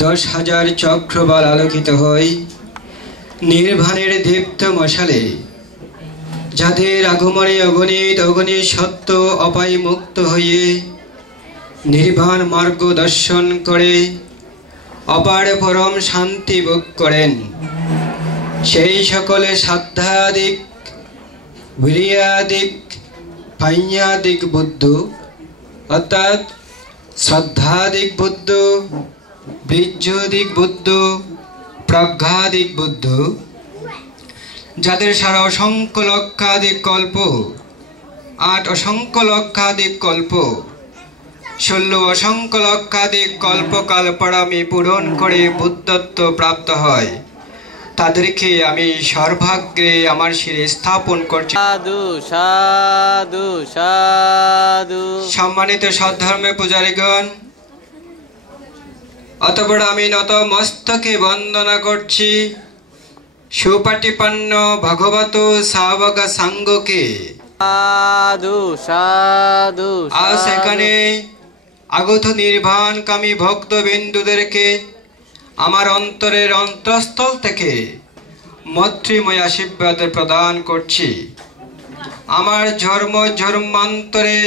10,000 চক্রবাল আলোকিত হয় নির্বাণের দীপ্ত মশালে, যাদের আগমনে অগণিত অগণিত সত্য অপায় মুক্ত হয়ে নির্বাণ মার্গ দর্শন করে অপার পরম শান্তি ভোগ করেন, সেই সকলে সাধ্যাদিক বীর্যাদিক পাইয়াদিক বুদ্ধ, অর্থাৎ শ্রদ্ধাদিক বুদ্ধ, বীর্যাদিক বুদ্ধ, প্রজ্ঞাদিক বুদ্ধ, যাদের সারা অসংখ্য লক্ষাধিক কল্প, 8 অসংখ্য লক্ষাধিক কল্প, 16 অসংখ্য লক্ষাধিক কল্পকাল পরামি পূরণ করে বুদ্ধত্ব প্রাপ্ত হয়, তাদেরকে আমি সর্বাগ্রে আমার শিরে স্থাপন করছি। সাধু সাধু সাধু। সম্মানিত সদ্ধর্মে পূজারীগণ, অতঃপর আমি নত মস্তকে বন্দনা করছি সুপাটিপন্ন ভগবত শাবক সাঙ্গকে। সাধু সাধু। আজ এখানে আগত নির্বাণকামী ভক্তবিন্দুদেরকে আমার অন্তরের অন্তঃস্থল থেকে মৈত্রীময় আশীর্বাদ প্রদান করছি। আমার জন্মান্তরে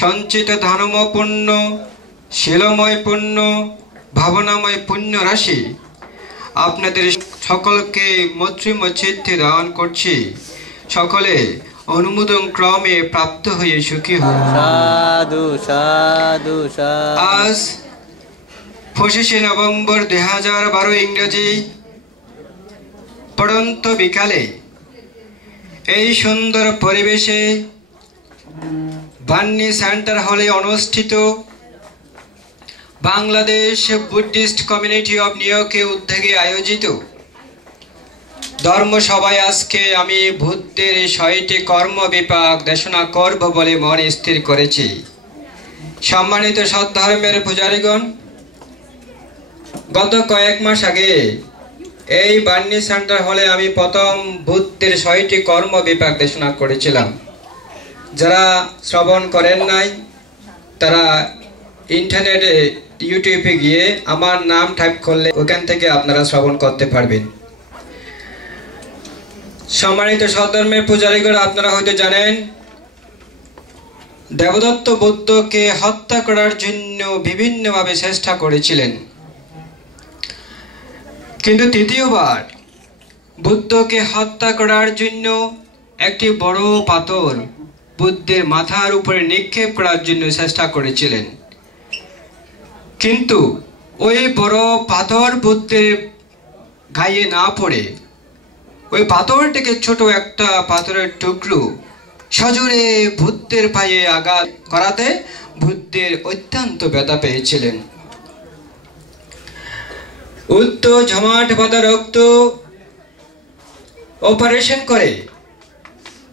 সঞ্চিত ধর্ম পুণ্য, শীলময় পুণ্য, ভাবনাময় পুণ্য রাশি আপনাদের সকলকে মৈত্রীময় চিত্তে দান করছি। সকলে অনুমোদন ক্রমে প্রাপ্ত হয়ে সুখী হোক। সাধু সাধু সাধু। আজ 25 নভেম্বর 2012 ইংরেজি পড়ন্ত বিকালে এই সুন্দর পরিবেশে বান্নি সেন্টার হলে অনুষ্ঠিত Bangladesh Buddhist community of new ইয়র্কে উদ্যোগে আয়োজিত ধর্মসভায় আজকে আমি বুদ্ধের 6টি কর্ম বিপাক দেশনা করব বলে মনে স্থির করেছি। সম্মানিত সদ্ধর্মের পূজারীগণ, গত কয়েক মাস আগে এই বান্নি সেন্টার হলে আমি প্রথম বুদ্ধের 6টি কর্ম বিপাক দেশনা করেছিলাম। যারা শ্রবণ করেন নাই তারা ইন্টারনেটে ইউটিউবে গিয়ে আমার নাম টাইপ করলে ওখান থেকে আপনারা শ্রবণ করতে পারবেন। সম্মানিত সদ্ধর্মের পূজারীগণ, আপনারা হয়তো জানেন দেবদত্ত বুদ্ধকে হত্যা করার জন্য বিভিন্নভাবে চেষ্টা করেছিলেন, কিন্তু তৃতীয়বার বুদ্ধকে হত্যা করার জন্য একটি বড় পাথর বুদ্ধের মাথার উপরে নিক্ষেপ করার জন্য চেষ্টা করেছিলেন, কিন্তু ওই বড় পাথর বুদ্ধের গায়ে না পড়ে ওই পাথরটিকে ছোট একটা পাথরের টুকরো সজোরে বুদ্ধের পায়ে আঘাত করাতে বুদ্ধের অত্যন্ত ব্যথা পেয়েছিলেন। উত্ত জমাট বাঁধা রক্ত অপারেশন করে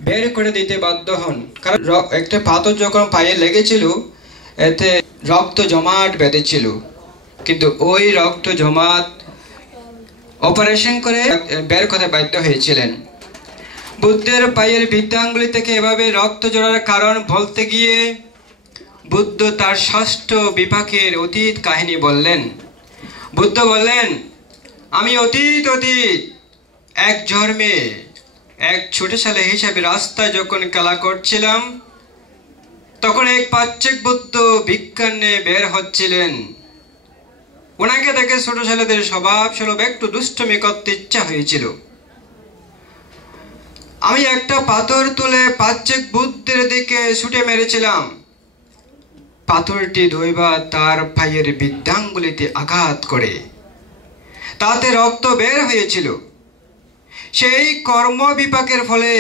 বের করে দিতে বাধ্য হন, কারণ একটা পাথর যখন পায়ে লেগেছিল এতে রক্ত জমাট বেঁধেছিল, কিন্তু ওই রক্ত জমাট অপারেশন করে বের করতে বাধ্য হয়েছিলেন। বুদ্ধের পায়ের বৃদ্ধাঙ্গুলি থেকে এভাবে রক্ত জড়ার কারণ বলতে গিয়ে বুদ্ধ তার 6ষ্ঠ বিপাকের অতীত কাহিনী বললেন। বুদ্ধ বললেন, আমি অতীত এক জন্মে এক ছোট ছেলে হিসাবে রাস্তায় যখন খেলা করছিলাম, তখন এক পাচ্ছেক বুদ্ধ ভিক্ষা নিয়ে বের হচ্ছিলেন। ওনাকে দেখে ছোট ছেলেদের স্বভাব স্বরূপ একটু দুষ্টুমি করতে ইচ্ছা হয়েছিল। আমি একটা পাথর তুলে পাচ্ছেক বুদ্ধের দিকে ছুটে মেরেছিলাম। পাথরটি দুইবার তার পায়ের বৃদ্ধাঙ্গুলিতে আঘাত করে তাতে রক্ত বের হয়েছিল। সেই কর্ম বিপাকের ফলে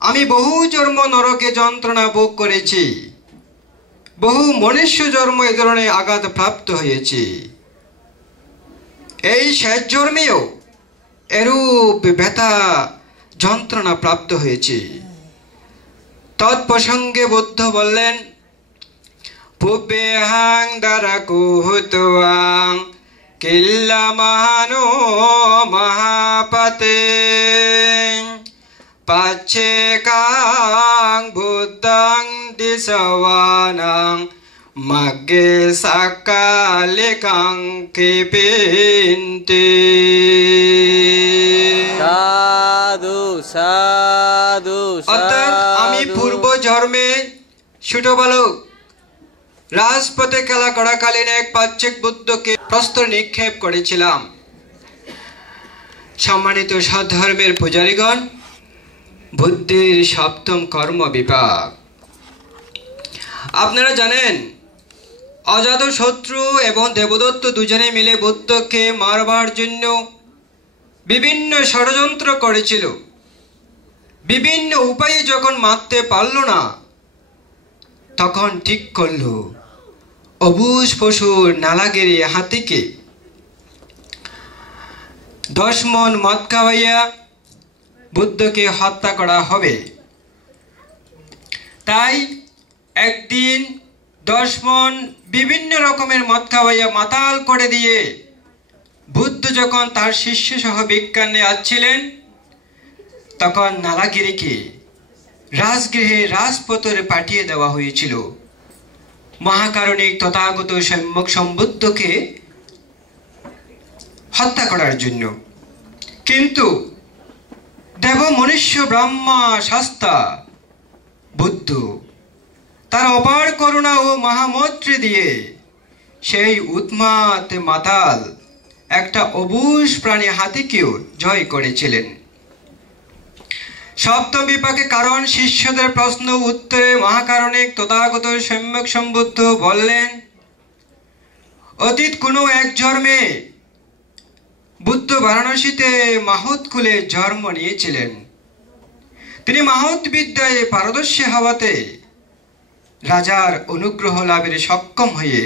আমি বহু জন্ম নরকে যন্ত্রণা ভোগ করেছি, বহু মনুষ্য জন্ম এ ধরনের আঘাত প্রাপ্ত হয়েছি। এই শেষ জন্মেও এরূপ ব্যথা যন্ত্রণা প্রাপ্ত হয়েছে। তৎপ্রসঙ্গে বুদ্ধ বললেন, পুব্বেহাং দ্বারাকুহুত্বাং কিল্লামানো মহাপতে পাচ্ছেকাং বুদ্ধং দিশওয়ানাং মাগে সাকালে কাঙ্কে পেন্তে। সাধু সাধু অর্থাৎ আমি পূর্ব জন্মে ছোট বালক রাজপথে খেলা করাকালীন এক পাচ্ছেক বুদ্ধকে প্রস্তর নিক্ষেপ করেছিলাম। সম্মানিত সধর্মের পূজারীগণ, বুদ্ধির সপ্তম কর্ম বিপাক। আপনারা জানেন অজাতশত্রু এবং দেবদত্ত দুজনে মিলে বুদ্ধকে মারবার জন্য বিভিন্ন ষড়যন্ত্র করেছিল। বিভিন্ন উপায়ে যখন মারতে পারল না, তখন ঠিক করল অবুঝ পশু নালাগিরি হাতিকে 10 মণ মদ খাওয়াইয়া বুদ্ধকে হত্যা করা হবে। তাই একদিন 10 মণ বিভিন্ন রকমের মদ খাওয়াইয়া মাতাল করে দিয়ে বুদ্ধ যখন তার শিষ্য সহ বিজ্ঞানে আসছিলেন, তখন নালাগিরিকে রাজগৃহে রাজপথরে পাঠিয়ে দেওয়া হয়েছিল মহাকারণিক তথাগত সম্যক সম্বুদ্ধকে হত্যা করার জন্য। কিন্তু দেব মনুষ্য ব্রহ্মা শাস্তা বুদ্ধ তার অপার করুণা ও মহামৈত্রী দিয়ে সেই উন্মাদ মাতাল একটা অবুঝ প্রাণী হাতিকেও জয় করেছিলেন। সপ্তম বিপাকে কারণ শিষ্যদের প্রশ্ন উত্তরে মহাকারণিক তথাগত সম্যক সম্বুদ্ধ বললেন, অতীত কোনো এক জন্মে বুদ্ধ বারাণসীতে মাহৎ কুলে জন্ম নিয়েছিলেন। তিনি মাহৎ বিদ্যায় পারদর্শী হওয়াতে রাজার অনুগ্রহ লাভের সক্ষম হয়ে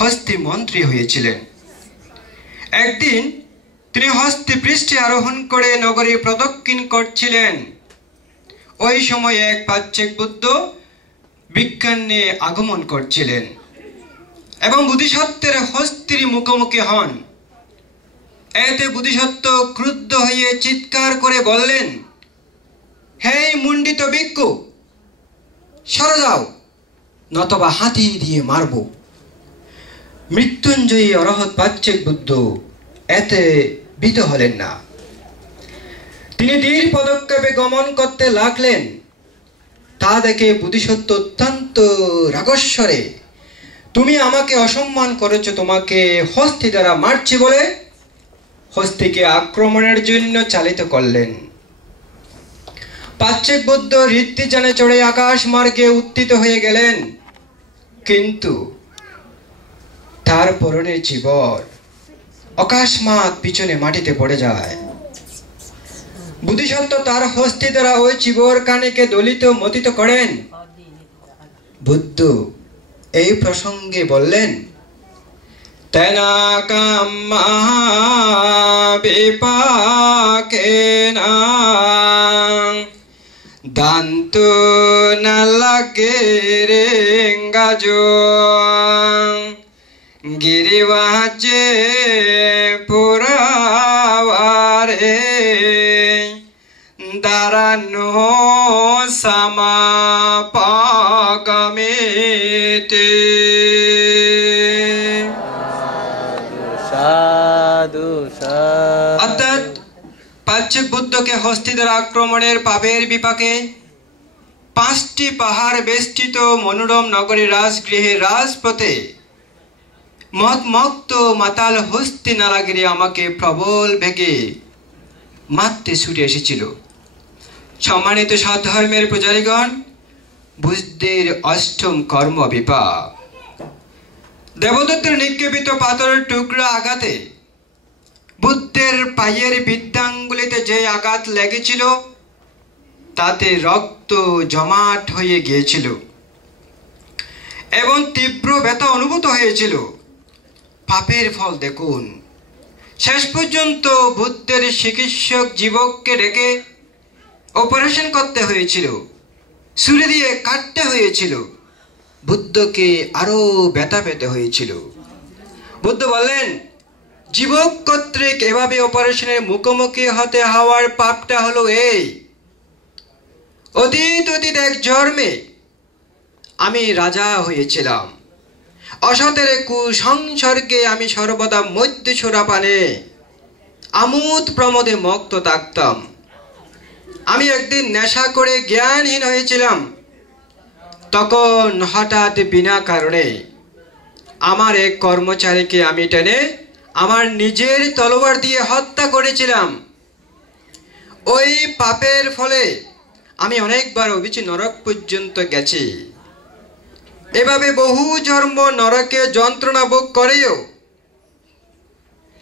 হস্তি মন্ত্রী হয়েছিলেন। একদিন তিনি হস্তি পৃষ্ঠে আরোহণ করে নগরী প্রদক্ষিণ করছিলেন। ওই সময় এক পাচ্ছেক বুদ্ধ বিজ্ঞানে আগমন করছিলেন এবং বুদ্ধিসত্ত্বের হস্তির মুখোমুখি হন। এতে বুদ্ধিসত্ত্ব ক্রুদ্ধ হয়ে চিৎকার করে বললেন, হে মুন্ডিত ভিক্ষু, সরে যাও, নতবা হাতি দিয়ে মারব। মৃত্যুঞ্জয়ী অরহৎ পাচ্ছেক বুদ্ধ এতে ভীত হলেন না। তিনি ধীর পদক্ষেপে গমন করতে লাগলেন। তা দেখে বুদ্ধিসত্ত্ব অত্যন্ত রাগস্বরে, তুমি আমাকে অসম্মান করেছ, তোমাকে হস্তি দ্বারা মারছি বলে হস্তিকে আক্রমণের জন্য চালিত করলেন। পাচ্ছেক বুদ্ধ হৃত্যিযানে চড়ে আকাশ মার্গে উত্থিত হয়ে গেলেন, কিন্তু তার পরনের চিবর অকস্মাৎ পিছনে মাটিতে পড়ে যায়। বুদ্ধিসত্ত্ব তার হস্তি দ্বারা ওই চিবর কানিকে দলিত মতিত করেন। বুদ্ধ এই প্রসঙ্গে বললেন, তেনা কাম্মা বিপাকেনা দান্তু নালাগে রেঙ্গাজো গিরিবাজে পুরাবারে দারানো সমাপগমিতে। অর্থাৎ পাচ্ছেক বুদ্ধকে হস্তি দ্বারা আক্রমণের পাপের বিপাকে 5টি পাহাড় বেষ্টিত মনোরম নগরী রাজগৃহে রাজপথে মদমত্ত মাতাল হস্তি নালাগিরি আমাকে প্রবল বেগে মারতে ছুটে এসেছিল। সম্মানিত সধর্মের পূজারীগণ, বুদ্ধের অষ্টম কর্ম বিপাক। দেবদত্তের নিক্ষেপিত পাথরের টুকরা আঘাতে বুদ্ধের পায়ের বৃদ্ধাঙ্গুলিতে যে আঘাত লেগেছিল তাতে রক্ত জমাট হয়ে গিয়েছিল এবং তীব্র ব্যথা অনুভূত হয়েছিল। পাপের ফল দেখুন। শেষ পর্যন্ত বুদ্ধের চিকিৎসক জীবককে ডেকে অপারেশন করতে হয়েছিল, ছুরি দিয়ে কাটতে হয়েছিল, বুদ্ধকে আরো ব্যথা পেতে হয়েছিল। বুদ্ধ বললেন, জীবক কর্তৃক এভাবে অপারেশনের মুখোমুখি হতে হওয়ার পাপটা হলো এই, অতীত এক জন্মে আমি রাজা হয়েছিলাম, অসতের কুসংসর্গে আমি সর্বদা মধ্য সুরাপানে আমোদ প্রমোদে মত্ত থাকতাম। আমি একদিন নেশা করে জ্ঞানহীন হয়েছিলাম। তখন হঠাৎ বিনা কারণে আমার এক কর্মচারীকে আমি টেনে আমার নিজের তলোয়ার দিয়ে হত্যা করেছিলাম। ওই পাপের ফলে আমি অনেকবার অবিচি নরক পর্যন্ত গেছি। এভাবে বহু জন্ম নরকে যন্ত্রণা ভোগ করেও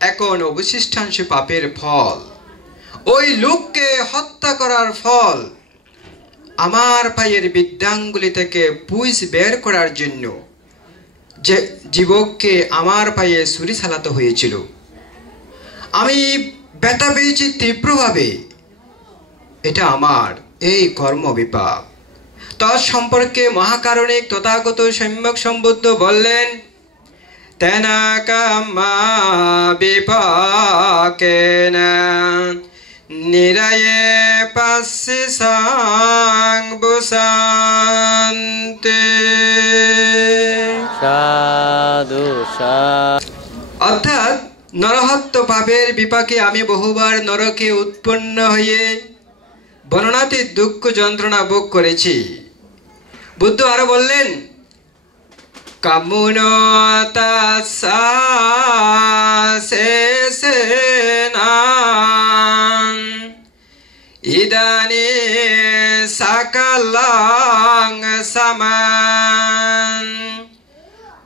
এখন অবশিষ্টাংশ পাপের ফল, ওই লোককে হত্যা করার ফল, আমার পায়ের বৃদ্ধাঙ্গুলি থেকে পুঁজ বের করার জন্য যে যুবককে আমার পায়ে ছুরি চালাতে হয়েছিল। আমি ব্যথা পেয়েছি তীব্রভাবে। এটা আমার এই কর্ম বিপাক। তৎ সম্পর্কে মহাকারণিক তথাগত সম্যক সম্বুদ্ধ বললেন, তেনা কামা বিপাকেন নিরায়ে পাস্যে সাংবুসান্তে। সাধু সাধু। অর্থাৎ নরহত্য পাপের বিপাকে আমি বহুবার নরকে উৎপন্ন হয়ে বর্ণনাতীত দুঃখ যন্ত্রণা ভোগ করেছি। বুদ্ধ আরো বললেন, ইদানি সাকালাং সমান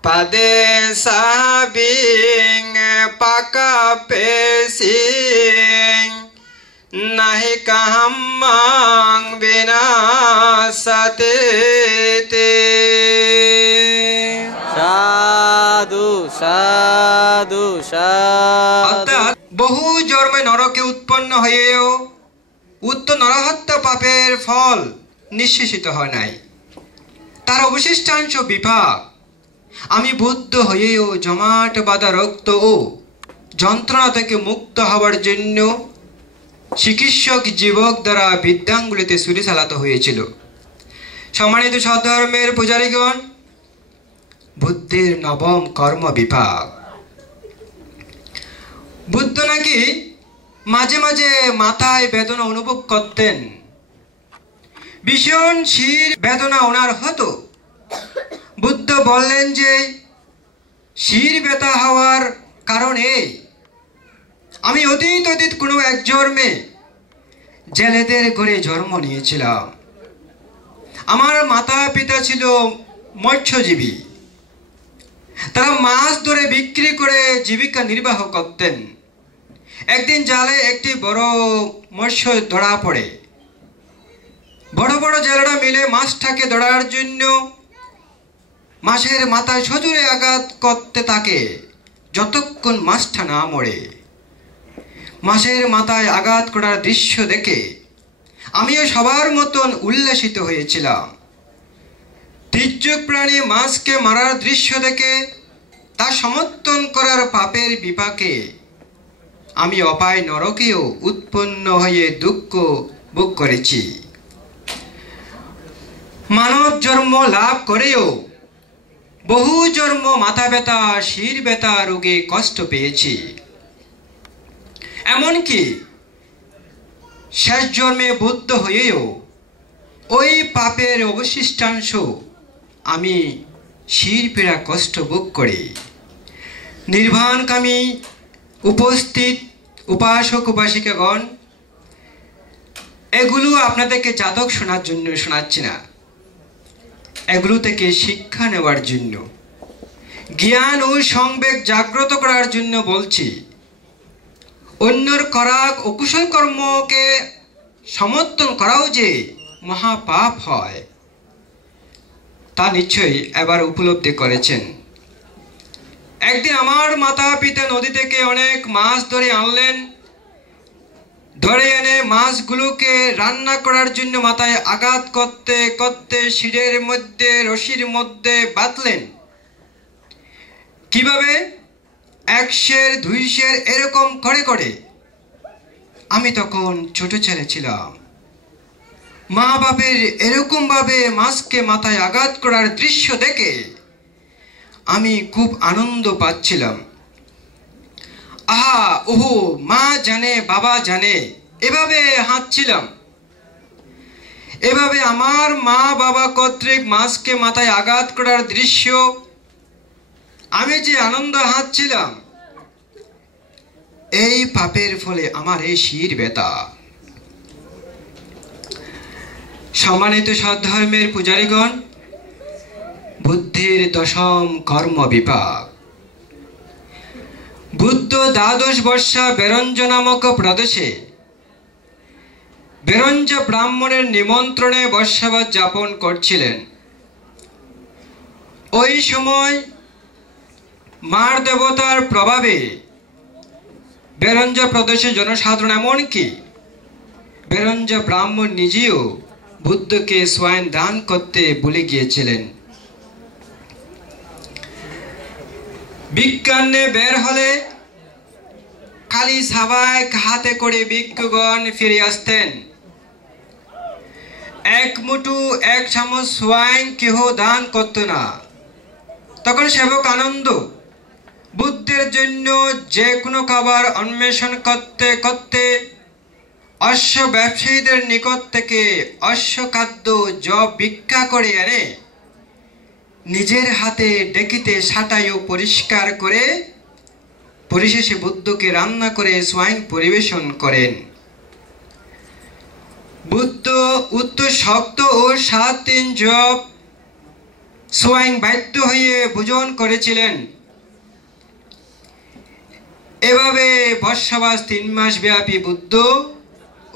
পদে সাবিং পাকাপেসিং নাহি কাহাম্মাং বিনাশাতে। সাধু সাধু সাধু। অর্থাৎ বহু জন্মে নরকে উৎপন্ন হয়েও উত্তর নরহত্যা পাপের ফল নিঃশেষিত হয় নাই, তার অবশিষ্টাংশ বিপাক। আমি বুদ্ধ হয়েও জমাট বাঁধা রক্ত ও যন্ত্রণা থেকে মুক্ত হওয়ার জন্য চিকিৎসক যুবক দ্বারা বৃদ্ধাঙ্গুলিতে ছুরি চালাতে হয়েছিল। সম্মানিত সধর্মের পূজারীগণ, বুদ্ধের নবম কর্ম বিপাক। বুদ্ধ নাকি মাঝে মাঝে মাথায় বেদনা অনুভব করতেন। ভীষণ শির বেদনা ওনার হতো। বুদ্ধ বললেন যে শির ব্যথা হওয়ার কারণে আমি অতীত কোনো এক জন্মে জেলেদের ঘরে জন্ম নিয়েছিলাম। আমার মাতা পিতা ছিল মৎস্যজীবী। তারা মাছ ধরে বিক্রি করে জীবিকা নির্বাহ করতেন। একদিন জালে একটি বড় মৎস্য ধরা পড়ে। বড় বড় জেলেরা মিলে মাছটাকে ধরার জন্য মাছের মাথায় সজোরে আঘাত করতে থাকে যতক্ষণ মাছটা না মরে। মাছের মাথায় আঘাত করার দৃশ্য দেখে আমিও সবার মতন উল্লাসিত হয়েছিলাম। তির্যক প্রাণী মাছকে মারার দৃশ্য দেখে তা সমর্থন করার পাপের বিপাকে আমি অপায় নরকেও উৎপন্ন হয়ে দুঃখ ভোগ করেছি। মানব জন্ম লাভ করেও বহু জন্ম মাথা ব্যথা শির ব্যথা রোগে কষ্ট পেয়েছি। এমনকি শেষ জন্মে বুদ্ধ হয়েও ওই পাপের অবশিষ্টাংশ আমি শির পীড়া কষ্ট ভোগ করে নির্বাণকামী উপস্থিত উপাসক উপাসিকাগণ, এগুলো আপনাদেরকে জাতক শোনার জন্য শোনাচ্ছি না, এগুলো থেকে শিক্ষা নেওয়ার জন্য, জ্ঞান ও সংবেগ জাগ্রত করার জন্য বলছি। অন্যর করা অকুশল কর্মকে সমর্থন করাও যে মহাপাপ হয় তা নিশ্চয়ই এবার উপলব্ধি করেছেন। একদিন আমার মাতা পিতা নদী থেকে অনেক মাছ ধরে আনলেন। ধরে এনে মাছগুলোকে রান্না করার জন্য মাথায় আঘাত করতে করতে শিরের মধ্যে রশির মধ্যে বাঁধলেন। কিভাবে? 1 সের 2 সের এরকম করে করে। আমি তখন ছোট ছেলে ছিলাম। মা বাপের এরকম ভাবে মাছকে মাথায় আঘাত করার দৃশ্য দেখে আমি খুব আনন্দ পাচ্ছিলাম। আহা ওহো, মা জানে বাবা জানে, এভাবে হাঁটছিলাম। এভাবে আমার মা বাবা কর্তৃক মাছকে মাথায় আঘাত করার দৃশ্য, আমি যে আনন্দ হাঁটছিলাম, এই পাপের ফলে আমার এই শির ব্যথা। সম্মানিত সদ্ধর্মের পূজারীগণ, বুদ্ধির দশম কর্ম বিপাক। বুদ্ধ দ্বাদশ বর্ষা বেরঞ্জ নামক প্রদেশে বেরঞ্জ ব্রাহ্মণের নিমন্ত্রণে বর্ষাবাস যাপন করছিলেন। ওই সময় মার দেবতার প্রভাবে বেরঞ্জ প্রদেশে জনসাধারণ, এমনকি বেরঞ্জ ব্রাহ্মণ নিজেও বুদ্ধকে স্বয়ং দান করতে ভুলে গিয়েছিলেন। বিজ্ঞানে বের হলে খালি সাবাইক হাতে করে ভিক্ষুগণ ফিরে আসতেন। এক মুঠো এক চামচ স্বয়ং কেহ দান করত না। তখন সেবক আনন্দ বুদ্ধের জন্য যে কোনো খাবার অন্বেষণ করতে করতে অশ্ব ব্যবসায়ীদের নিকট থেকে অশ্ব খাদ্য জব ভিক্ষা করে এনে নিজের হাতে ডেকিতে সাটাই ও পরিষ্কার করে পরিশেষে বুদ্ধকে রান্না করে স্বয়ং পরিবেশন করেন। বুদ্ধ উত্তর শক্ত ও 7 জব স্বয়ং বাধ্য হয়ে ভোজন করেছিলেন। এভাবে বর্ষাবাস 3 মাস ব্যাপী বুদ্ধ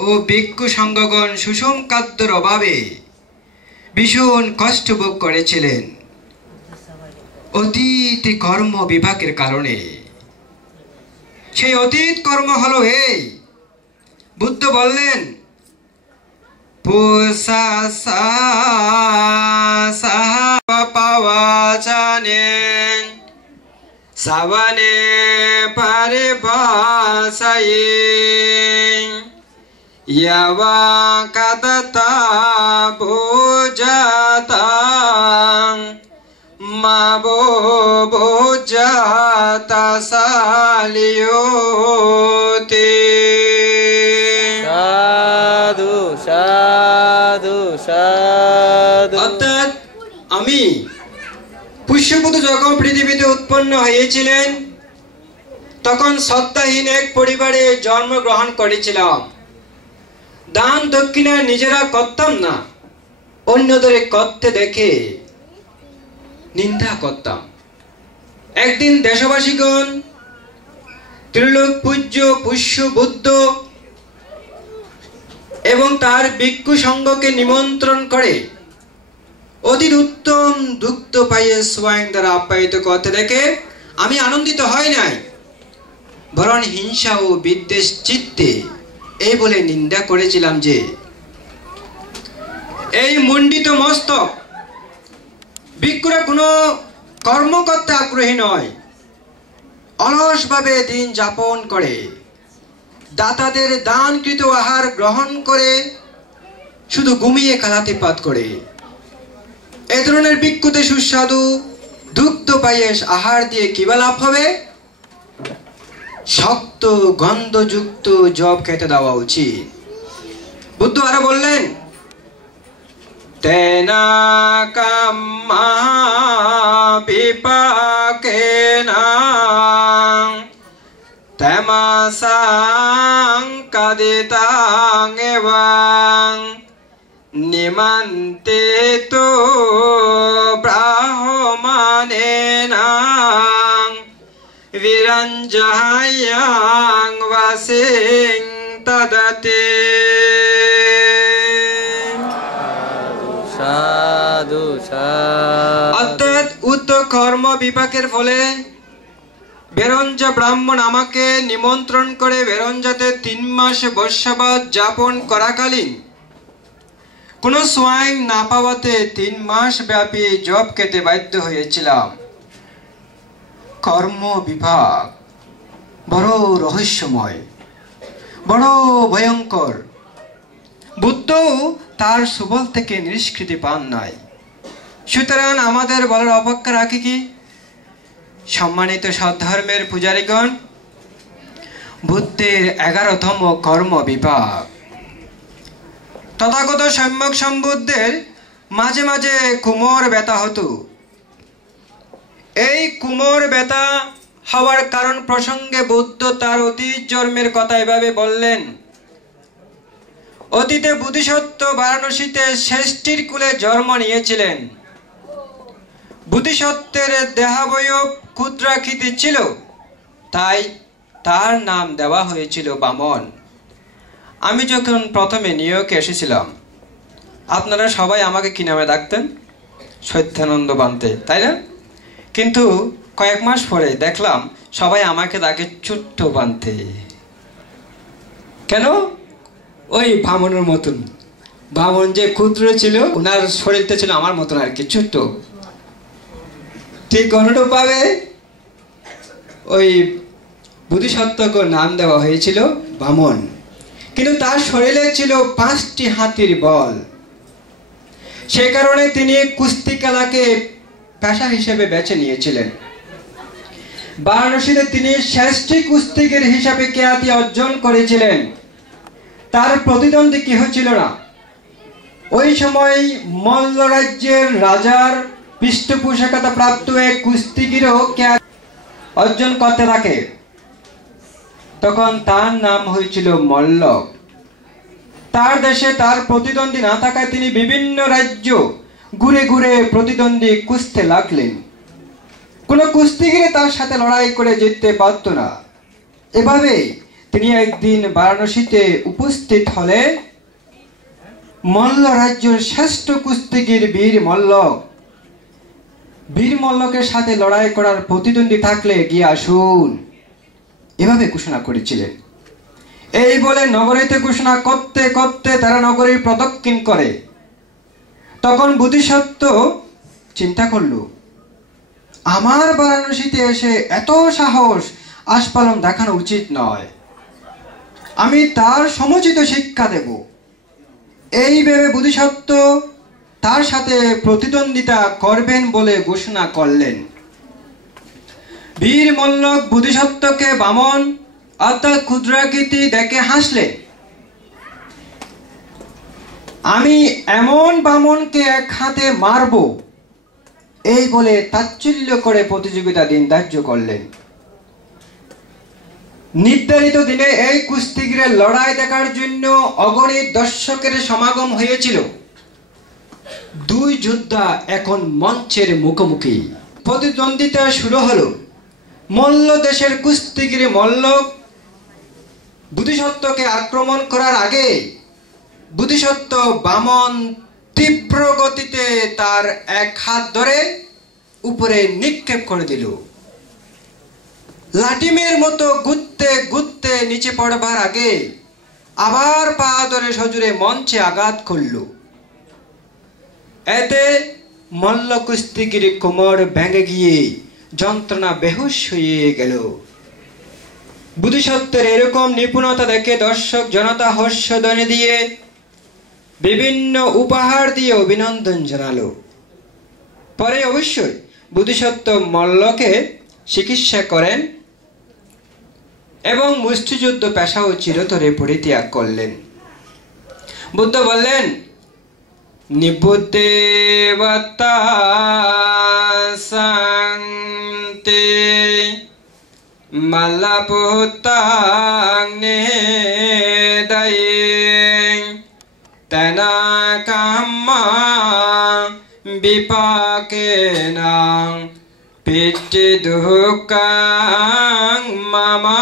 ও ভিক্ষু সংঘগণ সুষম খাদ্যের অভাবে ভীষণ কষ্ট ভোগ করেছিলেন, অতীত কর্ম বিভাগের কারণে। সেই অতীত কর্ম হলো এই, বুদ্ধ বললেন, সাবানে পারে বাসায়ে ইয়াবা কাদতা ভোজাতা মাবো ভোজাতা সালিয়োতে। সাধু সাধু সাধু। অর্থাৎ আমি পুষ্যপুত্র যখন পৃথিবীতে উৎপন্ন হয়েছিলেন, তখন সত্তাহীন এক পরিবারে জন্মগ্রহণ করেছিলাম। দান দক্ষিণা নিজেরা করতাম না, অন্যদের করতে দেখে নিন্দা করতাম। একদিন দেশবাসীগণ ত্রিলোক পূজ্য পুষ্য বুদ্ধ এবং তার ভিক্ষু সংঘকে নিমন্ত্রণ করে অতি উত্তম দুগ্ধ পাইয়ে স্বয়ং দ্বারা আপ্যায়িত করতে দেখে আমি আনন্দিত হই নাই, বরং হিংসা ও বিদ্বেষ চিত্তে এই বলে নিন্দা করেছিলাম যে এই মুন্ডিত মস্তক ভিক্ষুরা কোনো কর্ম করতে আগ্রহী নয়, অলসভাবে দিন যাপন করে, দাতাদের দানকৃত আহার গ্রহণ করে শুধু ঘুমিয়ে কালাতিপাত করে। এই ধরনের ভিক্ষুতে সুস্বাদু দুগ্ধ পায়েস আহার দিয়ে কি বা লাভ হবে? শক্ত গন্ধযুক্ত জব খেতে দেওয়া উচিত। বুদ্ধ আরো বললেন, তেনা কাম্মা বিপাকেনা তেমাসাং কাদিতাং এবং নিমন্তে তো ব্রাহ্মণেনা বিরঞ্জয়াং বাসিং তদতে। সাধু সাধু। অর্থাৎ উত্তর কর্ম বিপাকের ফলে বেরঞ্জ ব্রাহ্মণ আমাকে নিমন্ত্রণ করে বেরঞ্জাতে 3 মাস বর্ষাবাস যাপন করাকালীন কোনো স্বয়ং না পাওয়াতে 3 মাস ব্যাপী জব খেতে বাধ্য হয়েছিলাম। কর্ম বিভাগ বড় রহস্যময়, বড় ভয়ঙ্কর। বুদ্ধ তার সুবল থেকে নিষ্কৃতি পান নাই। সুতরাং আমাদের বলার অপেক্ষা রাখি কি, সম্মানিত সদ্ধর্মের পূজারীগণ, বুদ্ধের 11তম কর্ম বিপাক। তথাগত সম্যক সম্বুদ্ধের মাঝে মাঝে কুমোর ব্যথা হতো। এই কুমোর ব্যথা হওয়ার কারণ প্রসঙ্গে বুদ্ধ তার অতীত জন্মের কথা এভাবে বললেন। অতীতে বোধিসত্ত্ব বারাণসীতে শ্রেষ্ঠীর কুলে জন্ম নিয়েছিলেন। বোধিসত্ত্বের দেহাবয়ব ক্ষুদ্রাকৃতি ছিল, তাই তার নাম দেওয়া হয়েছিল বামন। আমি যখন প্রথমে নিউ ইয়র্কে এসেছিলাম, আপনারা সবাই আমাকে কি নামে ডাকতেন? সত্যানন্দ বান্তে, তাই না? কিন্তু কয়েক মাস পরে দেখলাম সবাই আমাকে ডাকে ছোট্ট বান্তে। কেন? ওই বামনের মতন। বামন যে ক্ষুদ্র ছিল, ওনার শরীরটা ছিল আমার মতন আর কি, ছোট্ট। ঠিক অনুরূপভাবে ওই বোধিসত্ত্বকে নাম দেওয়া হয়েছিল বামন। কিন্তু তার শরীরে ছিল 5টি হাতির বল। সে কারণে তিনি কুস্তি খেলাকে পেশা হিসেবে বেছে নিয়েছিলেন। বারাণসীতে তিনি শ্রেষ্ঠ কুস্তিগীর হিসাবে খ্যাতি অর্জন করেছিলেন। তার প্রতিদ্বন্দ্বী কেহ ছিল না। ওই সময় মল্ল রাজ্যের রাজার পৃষ্ঠপোষকতা প্রাপ্ত এক কুস্তিগীরও খ্যাতি অর্জন করতে থাকে। তখন তার নাম হয়েছিল মল্লক। তার দেশে তার প্রতিদ্বন্দ্বী না থাকায় তিনি বিভিন্ন রাজ্য ঘুরে ঘুরে প্রতিদ্বন্দ্বী কুস্তে লাগলেন। কোন কুস্তিগিরে তার সাথে লড়াই করে জিততে পারত না। এভাবে তিনি একদিন বারাণসীতে উপস্থিত হলে মল্ল রাজ্যের শ্রেষ্ঠ কুস্তিগির বীর মল্লকের সাথে লড়াই করার প্রতিদ্বন্দ্বী থাকলে গিয়ে আসুন, এভাবে ঘোষণা করেছিলেন। এই বলে নগরীতে ঘোষণা করতে করতে তারা নগরী প্রদক্ষিণ করে। তখন বোধিসত্ত্ব চিন্তা করল, আমার বারাণসীতে এসে এত সাহস আস্ফালন দেখানো উচিত নয়, আমি তার সমুচিত শিক্ষা দেব। এই ভেবে বোধিসত্ত্ব তার সাথে প্রতিদ্বন্দ্বিতা করবেন বলে ঘোষণা করলেন। বীর মল্লক বোধিসত্ত্বকে বামন অর্থাৎ ক্ষুদ্রাকৃতি দেখে হাসলেন। আমি এমন বামনকে এক হাতে মারব, এই বলে তাচ্ছিল্য করে প্রতিযোগিতা দিন ধার্য করলেন। নির্ধারিত দিনে এই কুস্তিগিরের লড়াই দেখার জন্য অগণিত দর্শকের সমাগম হয়েছিল। দুই যোদ্ধা এখন মঞ্চের মুখোমুখি। প্রতিদ্বন্দ্বিতা শুরু হলো। মল্ল দেশের কুস্তিগির মল্লক বোধিসত্ত্বকে আক্রমণ করার আগে বোধিসত্ত্ব বামন তীব্র গতিতে তার এক হাত ধরে উপরে নিক্ষেপ করে দিল। লাঠিমের মতো ঘুরতে ঘুরতে নিচে পড়বার আগে আবার পা ধরে সজোরে মঞ্চে আঘাত করল। এতে মল্ল কুস্তিগির কোমর ভেঙে গিয়ে যন্ত্রণা বেহুশ হয়ে গেল। বোধিসত্ত্বের এরকম নিপুণতা দেখে দর্শক জনতা হর্ষধ্বনি দিয়ে বিভিন্ন উপহার দিয়ে অভিনন্দন জানালো। পরে অবশ্যই বোধিসত্ত্ব মল্লকে চিকিৎসা করেন এবং মুষ্টিযুদ্ধ পেশাও চিরতরে পরিত্যাগ করলেন। বুদ্ধ বললেন, নিবুদ্ধেবতা শান্তি মাল্লাপুত্তাং নেদায়ে তেনা কাম্মা বিপাকেনা পিটি দুঃখাং মামাঙ্গহতি।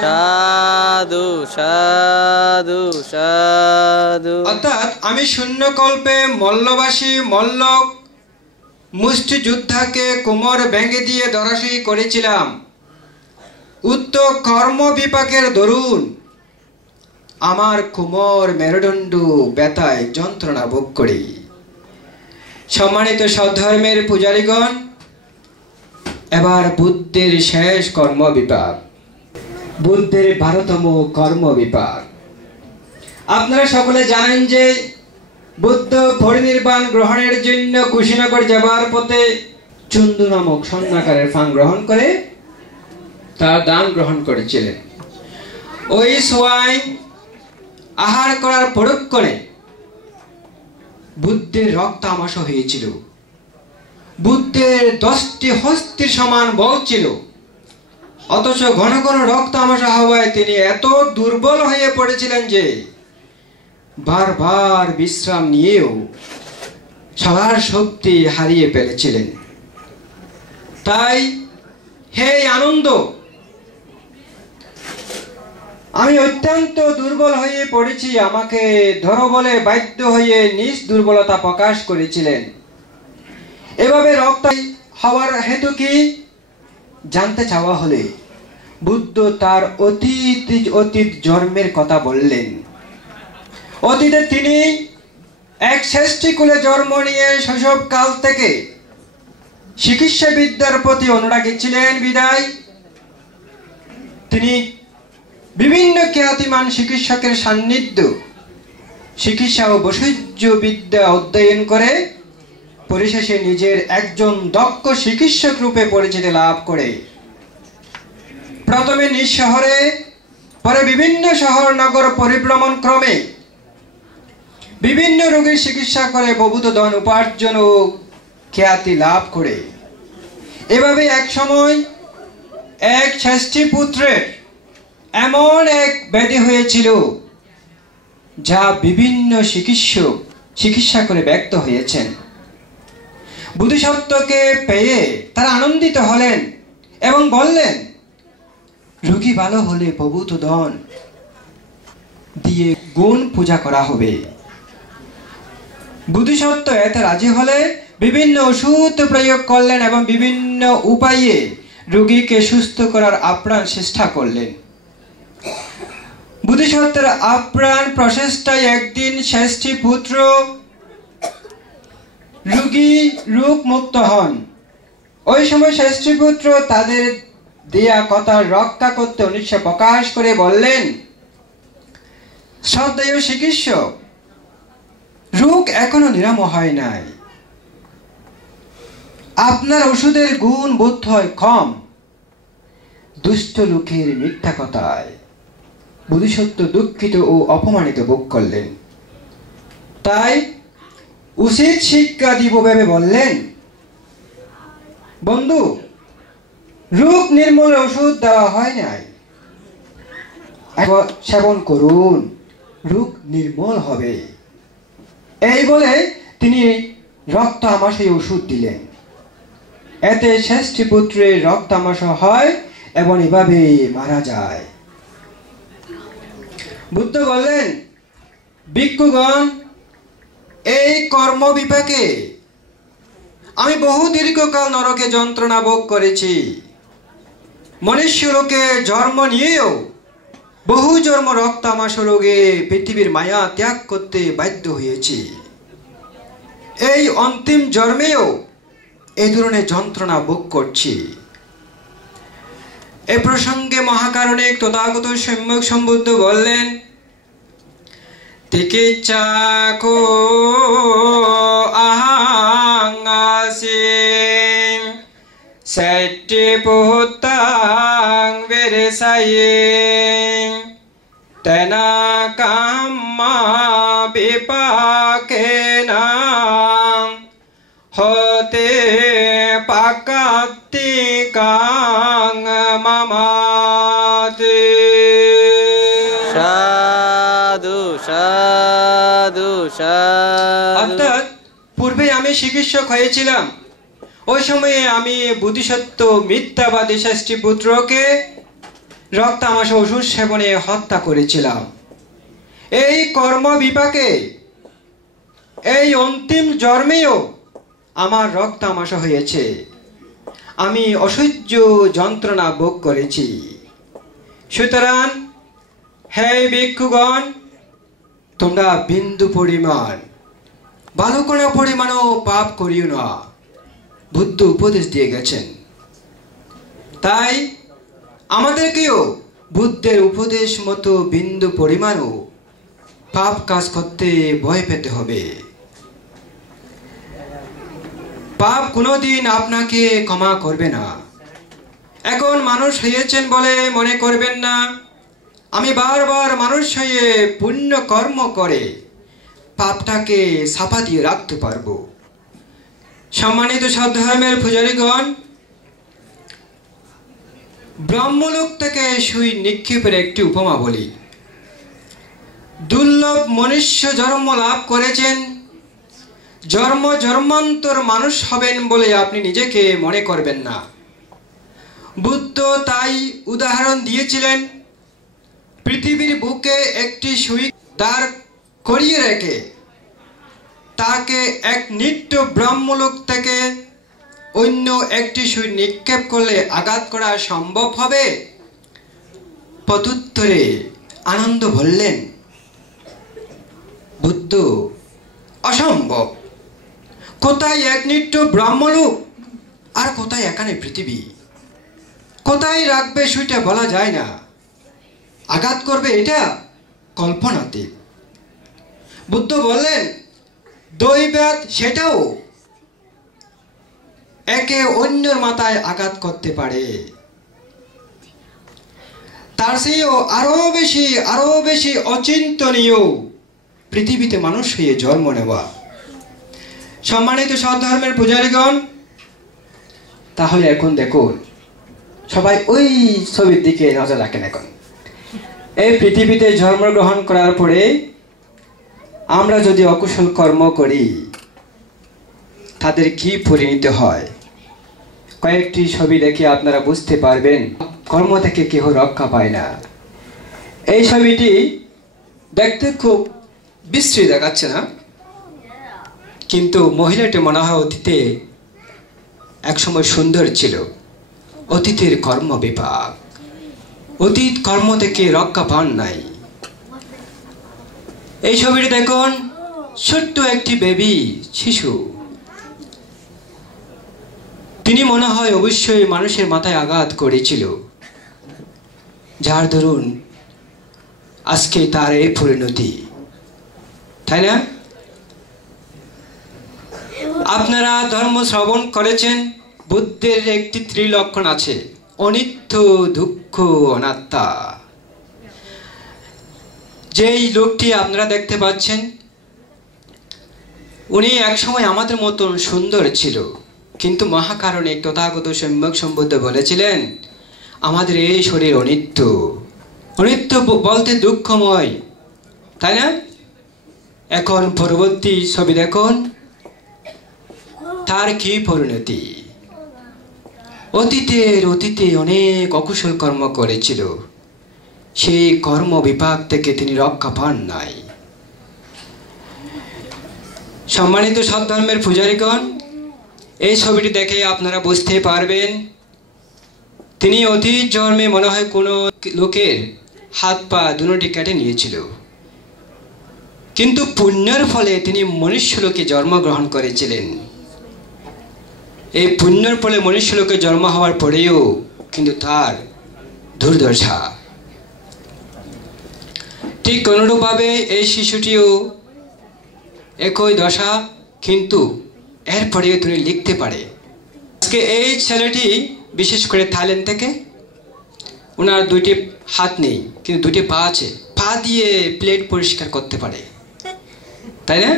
সাধু সাধু সাধু। অর্থাৎ আমি শূন্যকল্পে মল্লবাসী মল্লক মুষ্টিযোদ্ধাকে কোমর ভেঙে দিয়ে ধরাশয়ী করেছিলাম। উক্ত কর্ম বিপাকের দরুন আমার কোমর মেরুদণ্ড ব্যথায় যন্ত্রণা ভোগ করি। সম্মানিত সদ্ধর্মের পূজারীগণ, এবার বুদ্ধের শেষ কর্ম বিপাক, বুদ্ধের 12তম কর্ম বিপাক। আপনারা সকলে জানেন যে বুদ্ধ পরিনির্বাণ গ্রহণের জন্য কুশীনগর যাবার পথে চুন্দু নামক স্বর্ণাকারের ফাং গ্রহণ করে তার দান গ্রহণ করেছিলেন। ওই সোয়াই আহার করার পরক্ষণে বুদ্ধের রক্ত আমাশ হয়েছিল। বুদ্ধের 10টি হস্তির সমান বল ছিল, অথচ ঘন ঘন রক্ত আমাশা হওয়ায় তিনি এত দুর্বল হয়ে পড়েছিলেন যে বারবার বিশ্রাম নিয়েও সবার শক্তি হারিয়ে ফেলেছিলেন। তাই হে আনন্দ, আমি অত্যন্ত দুর্বল হয়ে পড়েছি, আমাকে ধরো বলে বাধ্য হয়ে নিজ দুর্বলতা প্রকাশ করেছিলেন। এভাবে রক্ত হওয়ার হেতু কি জানতে চাওয়া হলে বুদ্ধ তার অতীত জন্মের কথা বললেন। অতীতে তিনি এক শ্রেষ্ঠ কুলে জন্ম নিয়ে শৈশব কাল থেকে চিকিৎসা বিদ্যার প্রতি অনুরাগী ছিলেন বিদায় তিনি বিভিন্ন খ্যাতিমান চিকিৎসকের সান্নিধ্য, চিকিৎসা ও বৈষয়িক বিদ্যা অধ্যয়ন করে পরিশেষে নিজের একজন দক্ষ চিকিৎসক রূপে পরিচিতি লাভ করে প্রথমে নিজ শহরে, পরে বিভিন্ন শহর নগর পরিভ্রমণ ক্রমে বিভিন্ন রোগীর চিকিৎসা করে প্রভূত ধন উপার্জন ও খ্যাতি লাভ করে। এভাবে এক সময় এক ষষ্ঠী পুত্রের এমন এক ব্যাধি হয়েছিল যা বিভিন্ন চিকিৎসক চিকিৎসা করে ব্যক্ত হয়েছেন। বুদ্ধিসত্ত্বকে পেয়ে তারা আনন্দিত হলেন এবং বললেন, রোগী ভালো হলে প্রভূত ধন দিয়ে গুণ পূজা করা হবে। বুদ্ধিসত্ত্ব এতে রাজি হলে বিভিন্ন ওষুধ প্রয়োগ করলেন এবং বিভিন্ন উপায়ে রোগীকে সুস্থ করার আপ্রাণ চেষ্টা করলেন। বুদ্ধিসত্ত্বের আপ্রাণ প্রচেষ্টায় একদিন ষষ্ঠী পুত্র রোগ মুক্ত হন। ওই সময় ষষ্ঠী পুত্র তাদের দেয়া কথা রক্ষা করতে অনিচ্ছা প্রকাশ করে বললেন, শ্রদ্ধেয় চিকিৎসক, রোগ এখনো নিরাময় হয় নাই, আপনার ওষুধের গুণ বোধ হয় কম। দুষ্ট লোকের মিথ্যা কথায় বুদ্ধিসত্ত্ব দুঃখিত ও অপমানিত বোধ করলেন। তাই উচিত শিক্ষা দিব ভেবে বললেন, বন্ধু, রোগ নির্মূল ওষুধ দেওয়া হয় নাই, সেবন করুন, রোগ নির্মূল হবে। এই বলে তিনি রক্ত আমাশয় ওষুধ দিলেন। এতে ষষ্ঠী পুত্রের রক্ত আমাশয় হয় এবং এভাবে মারা যায়। বুদ্ধ বললেন, ভিক্ষুগণ, এই কর্ম বিপাকে আমি বহু দীর্ঘকাল নরকে যন্ত্রণা ভোগ করেছি। মনুষ্য লোকে জন্ম নিয়েও বহু জন্ম রক্ত আমাশয় রোগে পৃথিবীর মায়া ত্যাগ করতে বাধ্য হয়েছি। এই অন্তিম জন্মেও এই ধরনের যন্ত্রণা ভোগ করছি। এ প্রসঙ্গে মহাকারণিক তথাগত সম্যক সম্বুদ্ধ বললেন, চিকিৎসা কো আহাং আসিম ষষ্ঠী পুত্রাং বিরসায়িং তেনা কাম্মা বিপাকেনা হতে পাকাত্তিকাং মামাতে। সাধু সাধু সাধু। অর্থাৎ পূর্বে আমি চিকিৎসক হয়েছিলাম, ওই সময়ে আমি বুদ্ধিসত্ত্ব মিথ্যাবাদী ষষ্ঠী পুত্রকে রক্ত আমাশয় ওষুধ সেবনে হত্যা করেছিলাম। এই কর্ম বিপাকে এই অন্তিম জন্মেও আমার রক্ত আমাশয় হয়েছে, আমি অসহ্য যন্ত্রণা ভোগ করেছি। সুতরাং হে ভিক্ষুগণ, তোমরা বিন্দু পরিমাণ বালকণা পরিমাণও পাপ করিও না, বুদ্ধ উপদেশ দিয়ে গেছেন। তাই আমাদেরকেও বুদ্ধের উপদেশ মতো বিন্দু পরিমাণও পাপ কাজ করতে ভয় পেতে হবে। পাপ কোনোদিন আপনাকে ক্ষমা করবে না। এখন মানুষ হয়েছেন বলে মনে করবেন না আমি বারবার মানুষ হয়ে পুণ্য কর্ম করে পাপটাকে ছাপা দিয়ে রাখতে পারবো। সম্মানিত সদ্ধর্মের পূজারীগণ, ব্রহ্মলোক থেকে সুই নিক্ষেপের একটি উপমা বলি। দুর্লভ মনুষ্য জন্ম লাভ করেছেন, জন্ম জন্মান্তর মানুষ হবেন বলে আপনি নিজেকে মনে করবেন না। বুদ্ধ তাই উদাহরণ দিয়েছিলেন, পৃথিবীর বুকে একটি সুই দাঁড় করিয়ে রেখে তাকে এক নিত্য ব্রহ্মলোক থেকে অন্য একটি সুই নিক্ষেপ করলে আঘাত করা সম্ভব হবে? প্রত্যুত্তরে আনন্দ বললেন, বুদ্ধ, অসম্ভব। কোথায় এক নিত্য ব্রহ্মলোক আর কোথায় এখানে পৃথিবী? কোথায় রাখবে সুইটা বলা যায় না, আঘাত করবে এটা কল্পনাতীত। বুদ্ধ বললেন, দৈবাত সেটাও একে অন্যের মাথায় আঘাত করতে পারে। তার চেয়েও আরো বেশি অচিন্তনীয় পৃথিবীতে মানুষ হয়ে জন্ম নেওয়া। সম্মানিত সদ্ধর্মের পূজারীগণ, তাহলে এখন দেখুন, সবাই ওই ছবির দিকে নজর রাখেন। এখন এই পৃথিবীতে জন্মগ্রহণ করার পরে আমরা যদি অকুশল কর্ম করি তাদের কি পরিণতি হয়, কয়েকটি ছবি দেখে আপনারা বুঝতে পারবেন কর্ম থেকে কেউ রক্ষা পায় না। এই ছবিটি দেখতে খুব বিশ্রী দেখাচ্ছে না, কিন্তু মহিলাটি মনে হয় অতীতে একসময় সুন্দর ছিল। অতীতের কর্ম বিপাক, অতীত কর্ম থেকে রক্ষা পান নাই। এই ছবিটি দেখুন, ছোট্ট একটি বেবি শিশু, তিনি মনে হয় অবশ্যই মানুষের মাথায় আঘাত করেছিল, যার দরুন আজকে তার এই পরিণতি, তাই না? আপনারা ধর্ম শ্রবণ করেছেন, বুদ্ধের একটি ত্রিলক্ষণ আছে, অনিত্য, দুঃখ, অনাত্মা। যেই লোকটি আপনারা দেখতে পাচ্ছেন, উনি একসময় আমাদের মতন সুন্দর ছিল, কিন্তু মহাকারণে তথাগত সম্যক সম্বুদ্ধ বলেছিলেন আমাদের এই শরীর অনিত্য। অনিত্য বলতে দুঃখময়, তাই না? এখন পরবর্তী ছবি দেখুন, তার কি পরিণতি। অতীতে অনেক অকুশল কর্ম করেছিল, সেই কর্ম বিপাক থেকে তিনি রক্ষা পান নাই। সম্মানিত সদ্ধর্মের পূজারীগণ, এই ছবিটি দেখে আপনারা বুঝতে পারবেন তিনি অতীত জন্মে মনে হয় কোনো লোকের হাত পা দুটি কেটে নিয়েছিল, কিন্তু পুণ্যের ফলে তিনি মনুষ্যলোকে জন্মগ্রহণ করেছিলেন। এই পুণ্যের ফলে মনুষ্যলোকে জন্ম হওয়ার পরেও কিন্তু তার দুর্দশা। ঠিক অনুরূপভাবে এই শিশুটিও একই দশা, কিন্তু এরপরেও তিনি লিখতে পারে। আজকে এই ছেলেটি বিশেষ করে থাইল্যান্ড থেকে, ওনার দুইটি হাত নেই কিন্তু দুটি পা আছে, পা দিয়ে প্লেট পরিষ্কার করতে পারে, তাই না?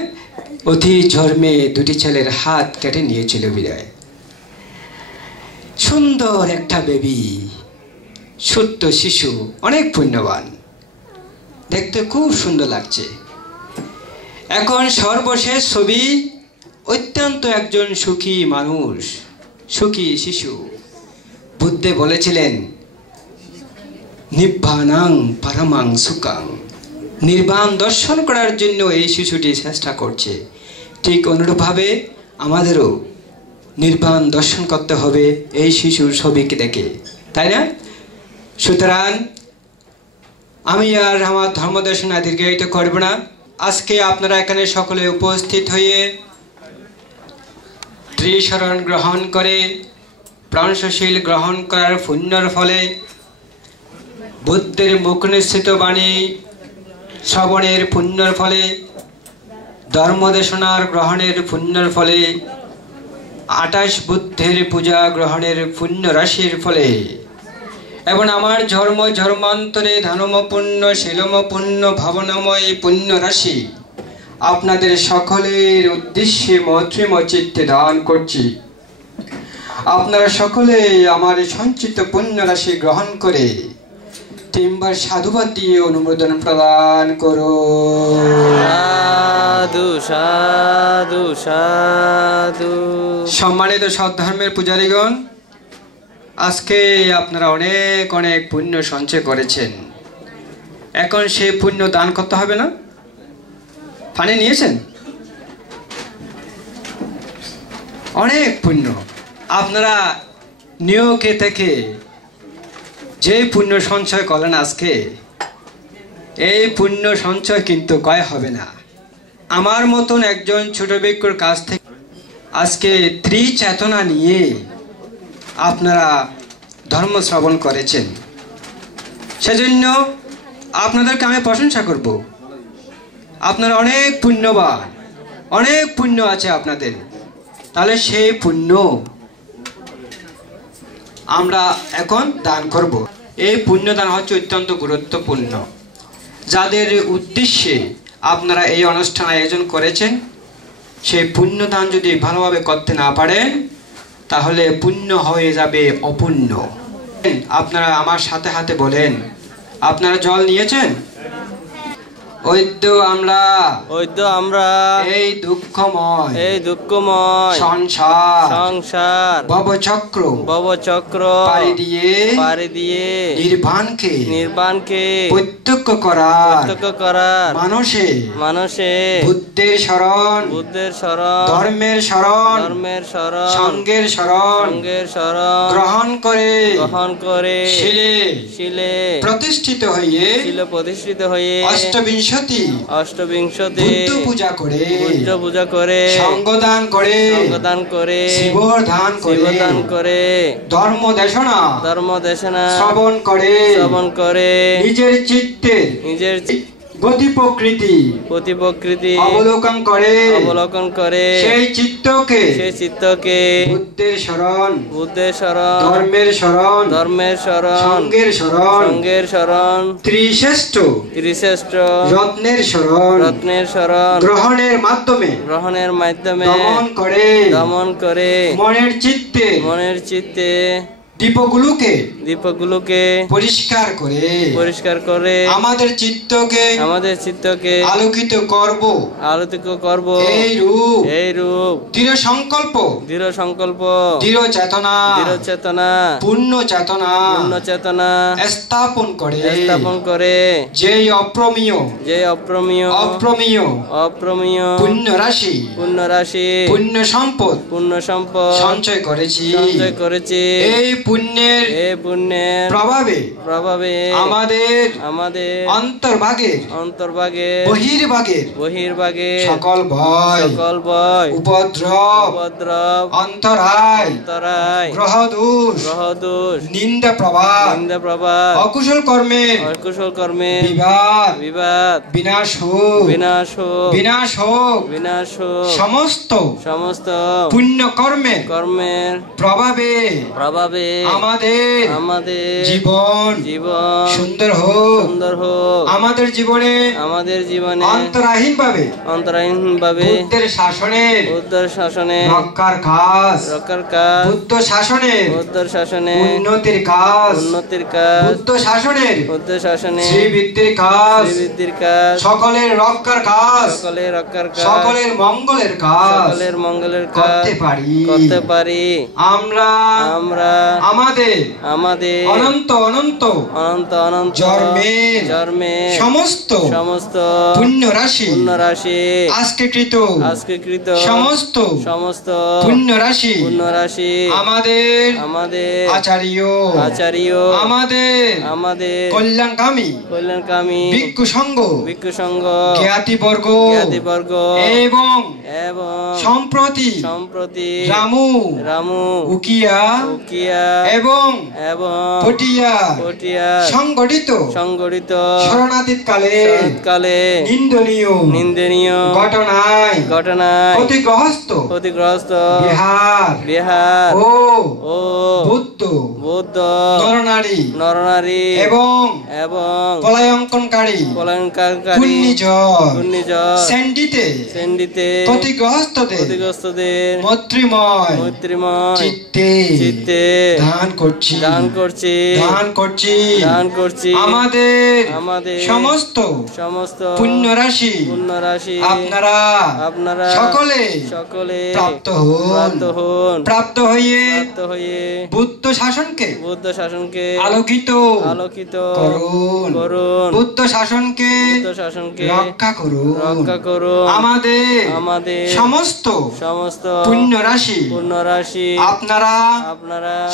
অতি জন্মে দুটি ছেলের হাত কেটে নিয়েছিল বিদায়। সুন্দর একটা বেবি, ছোট্ট শিশু, অনেক পুণ্যবান, দেখতে খুব সুন্দর লাগছে। এখন সর্বশেষ ছবি, অত্যন্ত একজন সুখী মানুষ, সুখী শিশু। বুদ্ধে বলেছিলেন নিব্বানাং পরমাং সুখাং, নির্বাণ দর্শন করার জন্য এই শিশুটি চেষ্টা করছে। ঠিক অনুরূপভাবে আমাদেরও নির্বাণ দর্শন করতে হবে এই শিশুর ছবিকে দেখে, তাই না? সুতরাং আমি আর আমার ধর্মদর্শন দীর্ঘায়িত করব না। আজকে আপনারা এখানে সকলে উপস্থিত হয়ে ত্রিশরণ গ্রহণ করে প্রাণশীল গ্রহণ করার পুণ্যর ফলে বুদ্ধের মুখ নিঃসৃত বাণী শ্রবণের পুণ্যের ফলে, ধর্মদেশনার গ্রহণের পুণ্যের ফলে, 28 বুদ্ধের পূজা গ্রহণের পুণ্য রাশির ফলে এবং আমার ধর্ম ধর্মান্তরে ধনম পুণ্য শীলম পুণ্য ভাবনাময় পুণ্য রাশি আপনাদের সকলের উদ্দেশ্যে মৈত্রীম চিত্তে দান করছি। আপনারা সকলে আমার সঞ্চিত পুণ্য রাশি গ্রহণ করে 3 বার সাধুবাদ দিয়ে অনুমোদন প্রদান করো। সাধু সাধু সাধু। সম্মানিত সৎধর্মের পূজারীগণ, আজকে আপনারা অনেক অনেক পুণ্য সঞ্চয় করেছেন। এখন সেই পুণ্য দান করতে হবে না? পানি নিয়েছেন? অনেক পুণ্য আপনারা নিয়োগে থেকে যে পুণ্য সঞ্চয় করলেন আজকে, এই পুণ্য সঞ্চয় কিন্তু কয় হবে না। আমার মতন একজন ছোট ব্যক্তির কাছ থেকে আজকে ত্রিচেতনা নিয়ে আপনারা ধর্ম শ্রবণ করেছেন, সেজন্য আপনাদেরকে আমি প্রশংসা করব। আপনারা অনেক পুণ্যবান, অনেক পুণ্য আছে আপনাদের। তাহলে সেই পুণ্য আমরা এখন দান করব। এই পুণ্যদান হচ্ছে অত্যন্ত গুরুত্বপূর্ণ। যাদের উদ্দেশ্যে আপনারা এই অনুষ্ঠান আয়োজন করেছেন, সেই পুণ্যদান যদি ভালোভাবে করতে না পারেন তাহলে পুণ্য হয়ে যাবে অপুণ্য। আপনারা আমার সাথে হাতে বলেন, আপনারা জল নিয়েছেন? আমরা এই দুঃখময় সংসার ভবচক্র পাড়ি দিয়ে নির্বাণকে প্রত্যক্ষ করার মানসে বুদ্ধের শরণ ধর্মের শরণ সঙ্গের শরণ গ্রহণ করে শিলে প্রতিষ্ঠিত হয়ে অষ্টবিংশতি বুদ্ধ পূজা করে সঙ্গদান করে শিবর দান করে ধর্ম দেশনা শ্রবণ করে নিজের চিত্তে গতি প্রকৃতি অবলোকন করে সেই চিত্তকে বুদ্ধের শরণ ধর্মের শরণ সঙ্গের শরণ ত্রিশ্রেষ্ঠ রত্নের শরণ গ্রহণের মাধ্যমে দমন করে মনের চিত্তে দীপগুলোকে পরিষ্কার করে আমাদের চিত্তকে আলোকিত করব। এই রূপ দৃঢ় সংকল্প দৃঢ় চেতনা পূর্ণ চেতনা স্থাপন করে যেই অপ্রমেয় পুণ্য রাশি পুণ্য সম্পদ সঞ্চয় করেছি। এই পুণ্যের প্রভাবে আমাদের অন্তর্ভাগে বহির্ভাগে সকল ভয় উপদ্রব অন্তরায় গ্রহ দোষ নিন্দা প্রভাব অকুশল কর্মের বিবাদ বিনাশ হোক সমস্ত পুণ্য কর্মের প্রভাবে আমাদের জীবন সুন্দর হোক। আমাদের জীবনে অন্তরাহীন ভাবে বুদ্ধের শাসনে রক্ষার কাজ বুদ্ধ শাসনের উন্নতির কাজ বুদ্ধ শাসনের শ্রীবৃদ্ধির কাজ সকলের রক্ষার কাজ সকলের মঙ্গলের কাজ করতে পারি। আমরা আমাদের অনন্ত জন্মে সমস্ত পুণ্য রাশি আজকে কৃত সমস্ত পুণ্য রাশি আমাদের আচার্য আমাদের কল্যাণকামী ভিক্ষু সংঘ জ্ঞাতিবর্গ এবং সম্প্রতি রামু উকিয়া এবং পটিয়ার সংগঠিত শরণার্থী কালে নিন্দনীয় ঘটনায় ক্ষতিগ্রস্ত বিহার ও বৌদ্ধ নরনারী এবং পলায়নকারী ঘূর্ণিঝড় সেন্ডিতে ক্ষতিগ্রস্তদের মৈত্রীময় চিত্তে দান করছি আমাদের সমস্ত পুণ্য রাশি আপনারা সকলে প্রাপ্ত হয়ে বুদ্ধ শাসনকে আলোকিত করুন বুদ্ধ শাসনকে রক্ষা করুন আমাদের সমস্ত পুণ্য রাশি আপনারা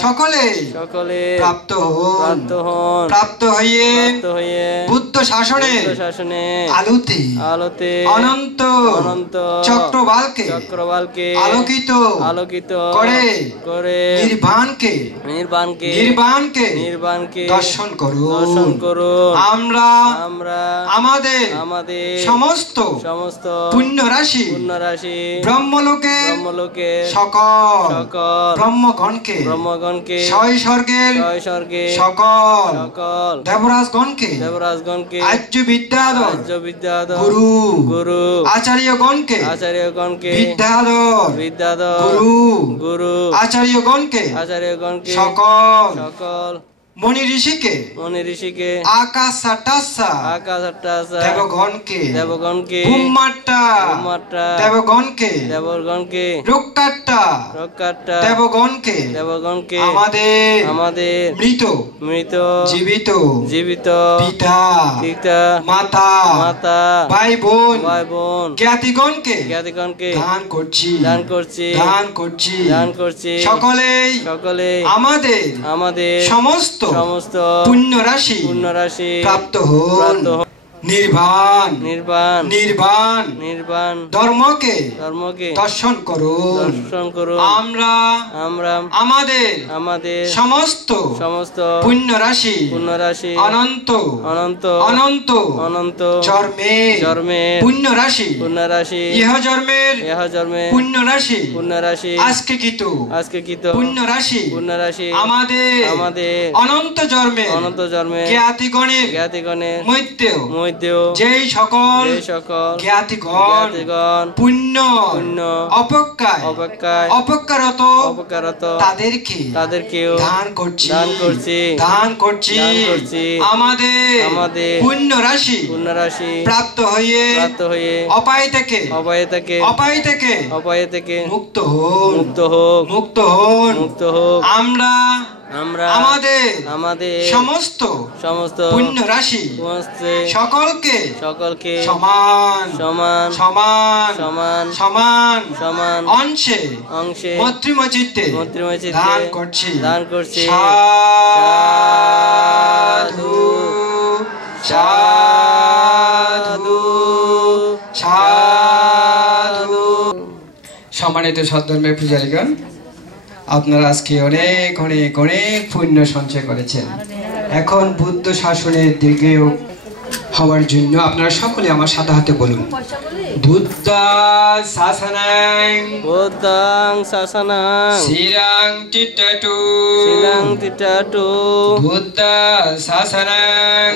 সকলে প্রাপ্ত হয়ে বুদ্ধ শাসনে আলোতে অনন্ত চক্রবালকে আলোকিত করে নির্বাণকে দর্শন করুন আমরা আমাদের সমস্ত পুণ্য রাশি ব্রহ্মলোকে সকল ব্রহ্মগণকে ছয় স্বর্গের সকল দেবরাজগণকে আর্য বিদ্যাধর গুরু আচার্যগণকে বিদ্যাধর গুরু আচার্যগণকে সকল মনি ঋষিকে আকাশাটাসা দেবগণকে ব্রহ্মাট্টা দেবগণকে রুক্কাট্টা দেবগণকে আমাদের মৃত জীবিত পিতা মাতা ভাই বোন জ্ঞাতিগণকে দান করছি সকলেই আমাদের সমস্ত পুণ্য রাশি প্রাপ্ত হন নির্বাণ ধর্মকে দর্শন করুন আমরা আমাদের সমস্ত পুণ্য রাশি অনন্ত জন্মে পুণ্য রাশি ইহ জন্মের পুণ্য রাশি আজকেকৃত পুণ্য রাশি আমাদের অনন্ত জন্মে জ্ঞাতিগণের মধ্যে যেই সকল জ্ঞাতিগণ পুণ্য অপকারত তাদেরকে দান করছি আমাদের পুণ্য রাশি প্রাপ্ত হয়ে অপায় থেকে মুক্ত হন আমরা আমাদের সমস্ত পুণ্য রাশি সকলকে সমান অংশে মৈত্রীময় দান করছি সম্মানিত সদ্ধর্মের পূজারীগণ, আপনারা আজকে অনেক অনেক অনেক পুণ্য সঞ্চয় করেছেন। এখন বুদ্ধ শাসনের দিকে হওয়ার জন্য আপনারা সকলে আমার সাথে হাতে বলুন, বুদ্ধ শাসনাং শিরাং টিটাটু বুদ্ধ শাসনাং